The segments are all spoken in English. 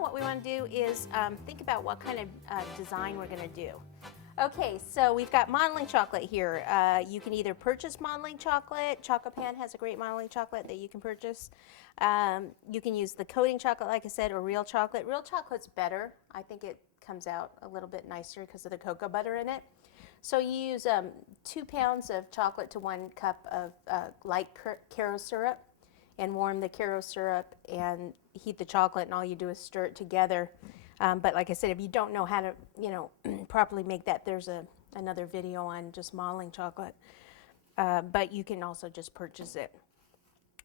now what we want to do is think about what kind of design we're going to do. Okay, so we've got modeling chocolate here. You can either purchase modeling chocolate. Chocopan has a great modeling chocolate that you can purchase. You can use the coating chocolate, like I said, or real chocolate. Real chocolate's better. I think it comes out a little bit nicer because of the cocoa butter in it. So you use 2 pounds of chocolate to 1 cup of light Caro syrup, and warm the Caro syrup and heat the chocolate, and all you do is stir it together. But like I said, if you don't know how to, properly make that, there's another video on just modeling chocolate. But you can also just purchase it.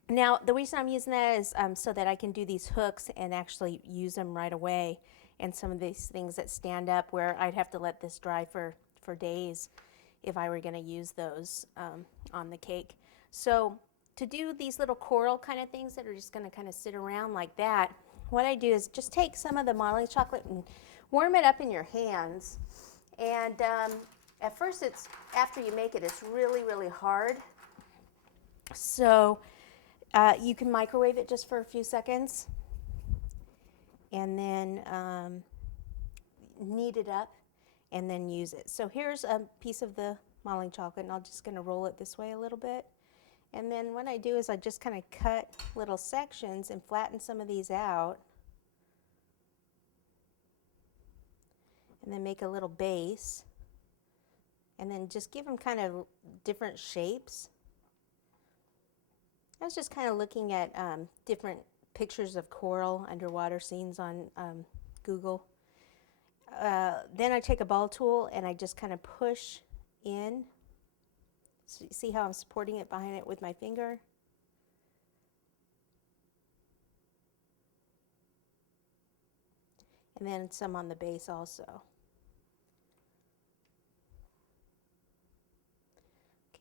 Now, the reason I'm using that is so that I can do these hooks and actually use them right away. And some of these things that stand up where I'd have to let this dry for days if I were going to use those on the cake. So to do these little coral kind of things that are just going to kind of sit around like that, what I do is just take some of the modeling chocolate and warm it up in your hands. And at first, after you make it, it's really, really hard. So you can microwave it just for a few seconds and then knead it up and then use it. So here's a piece of the modeling chocolate, and I'm just going to roll it this way a little bit. And then what I do is I just kind of cut little sections and flatten some of these out. And then make a little base. And then just give them kind of different shapes. I was just kind of looking at different pictures of coral underwater scenes on Google. Then I take a ball tool and I just kind of push in. So see how I'm supporting it behind it with my finger? And then some on the base also.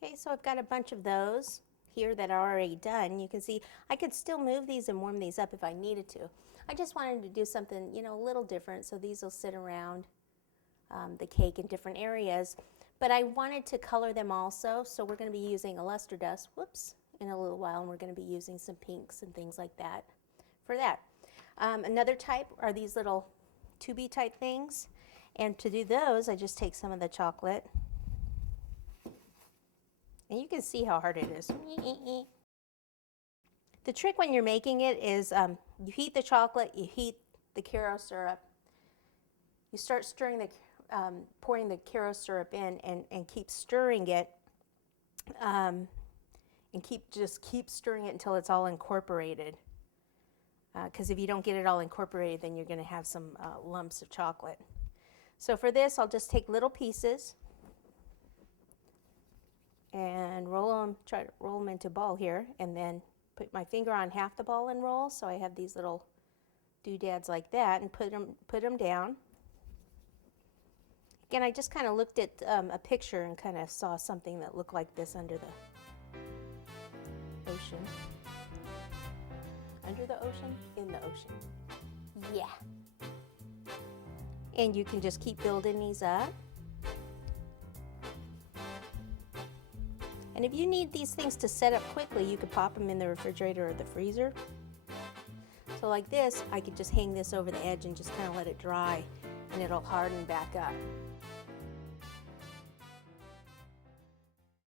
Okay, so I've got a bunch of those here that are already done. You can see I could still move these and warm these up if I needed to. I just wanted to do something, a little different, so these will sit around the cake in different areas. But I wanted to color them also, so we're going to be using a luster dust, in a little while, and we're going to be using some pinks and things like that for that. Another type are these little tubey type things, and to do those, I just take some of the chocolate, and you can see how hard it is. The trick when you're making it is you heat the chocolate, you heat the Caro syrup, you start stirring pouring the Caro syrup in and keep stirring it, and just keep stirring it until it's all incorporated. Because if you don't get it all incorporated, then you're going to have some lumps of chocolate. So for this, I'll just take little pieces and try to roll them into a ball here, and then put my finger on half the ball and roll. So I have these little doodads like that, and put them down. Again, I just kind of looked at a picture and kind of saw something that looked like this under the ocean. Under the ocean? In the ocean. Yeah. And you can just keep building these up. And if you need these things to set up quickly, you could pop them in the refrigerator or the freezer. So like this, I could just hang this over the edge and just kind of let it dry, and it'll harden back up.